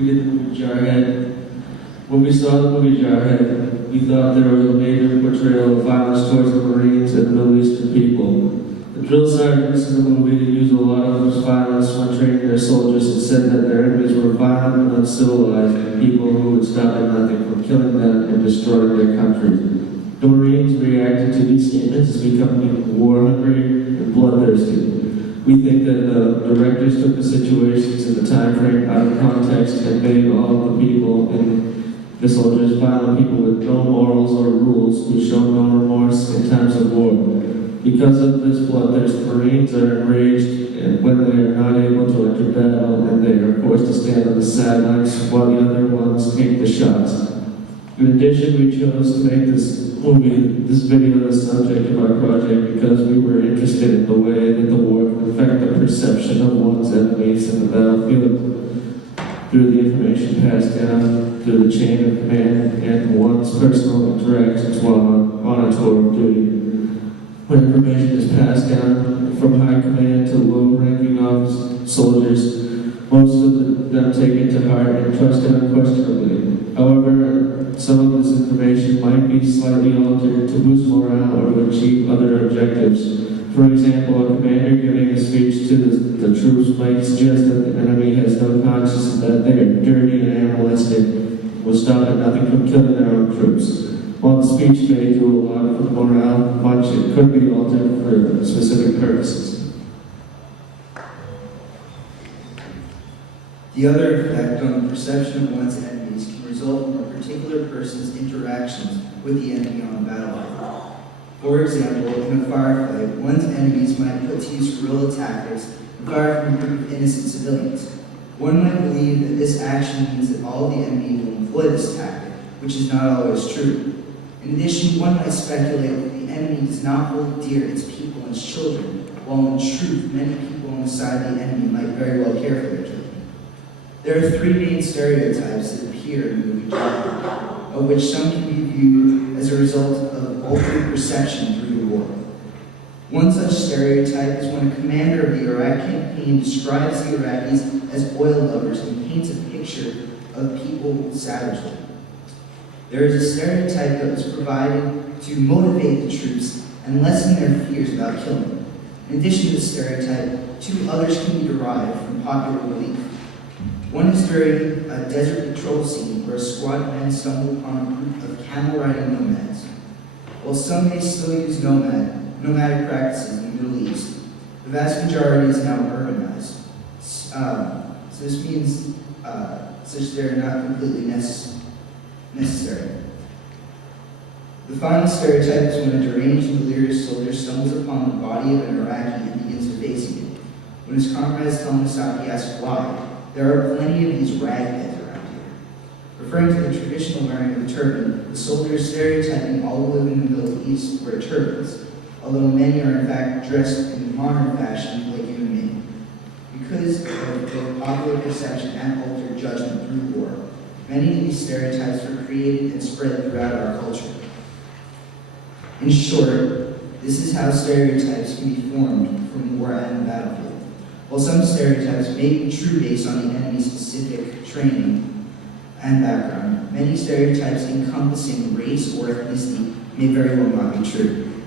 we did the movie Jarhead. When we saw the movie Jarhead, we thought there was a major portrayal of violence towards the Marines and the Middle Eastern people. The drill sergeants in the movie used a lot of violence when training their soldiers and said that their enemies were violent and uncivilized and people who would stop at nothing from killing them and destroying their country. The Marines reacted to these statements as becoming war-hungry and bloodthirsty. We think that the directors took the situations and the time frame out of context and made all the people in the soldiers violent people with no morals or rules who show no remorse in times of war. Because of this bloodthirst, Marines are enraged and when they are not able to enter battle and they are forced to stand on the sidelines while the other ones take the shots. In addition, we chose to make this video the subject of our project because we were interested in the way that the war can affect the perception of one's enemies in the battlefield through the information passed down through the chain of command and one's personal interactions while on a tour of duty. When information is passed down from high command to low-ranking officers, soldiers, most of them take it to heart and trust it unquestionably. However, some of this information might be slightly altered to boost morale or to achieve other objectives. For example, a commander giving a speech to the troops might suggest that the enemy has no conscience and that they are dirty and animalistic, will stop at nothing from killing their own troops. While the speech may do a lot for morale, much it could be altered for specific purposes. The other effect on the perception of one's enemies can result from a particular person's interactions with the enemy on the battlefield. For example, in a firefight, one's enemies might put to use guerrilla tactics and fire from a group of innocent civilians. One might believe that this action means that all the enemy will employ this tactic, which is not always true. In addition, one might speculate that the enemy does not hold dear its people and its children, while in truth, many people on the side of the enemy might very well care for their children. There are three main stereotypes that appear in the movie Jarhead, of which some can be viewed as a result of altered perception through the war. One such stereotype is when a commander of the Iraq campaign describes the Iraqis as oil lovers and paints a picture of people savagely. There is a stereotype that was provided to motivate the troops and lessen their fears about killing. In addition to the stereotype, two others can be derived from popular belief. One is during a desert patrol scene where a squad of men stumble upon a group of camel-riding nomads. While some may still use nomadic practices in the Middle East, the vast majority is now urbanized. So this means such they're not completely necessary. The final stereotype is when a deranged and delirious soldier stumbles upon the body of an Iraqi and begins defacing it. When his comrades tell him to stop, he asks why. There are plenty of these ragbeds around here. Referring to the traditional wearing of a turban, the soldiers stereotyping all who live in the Middle East wear turbans, although many are in fact dressed in modern fashion like you and me. Because of both popular perception and altered judgment through war, many of these stereotypes were created and spread throughout our culture. In short, this is how stereotypes can be formed from war and the battlefield. While some stereotypes may be true based on the enemy's specific training and background, many stereotypes encompassing race or ethnicity may very well not be true.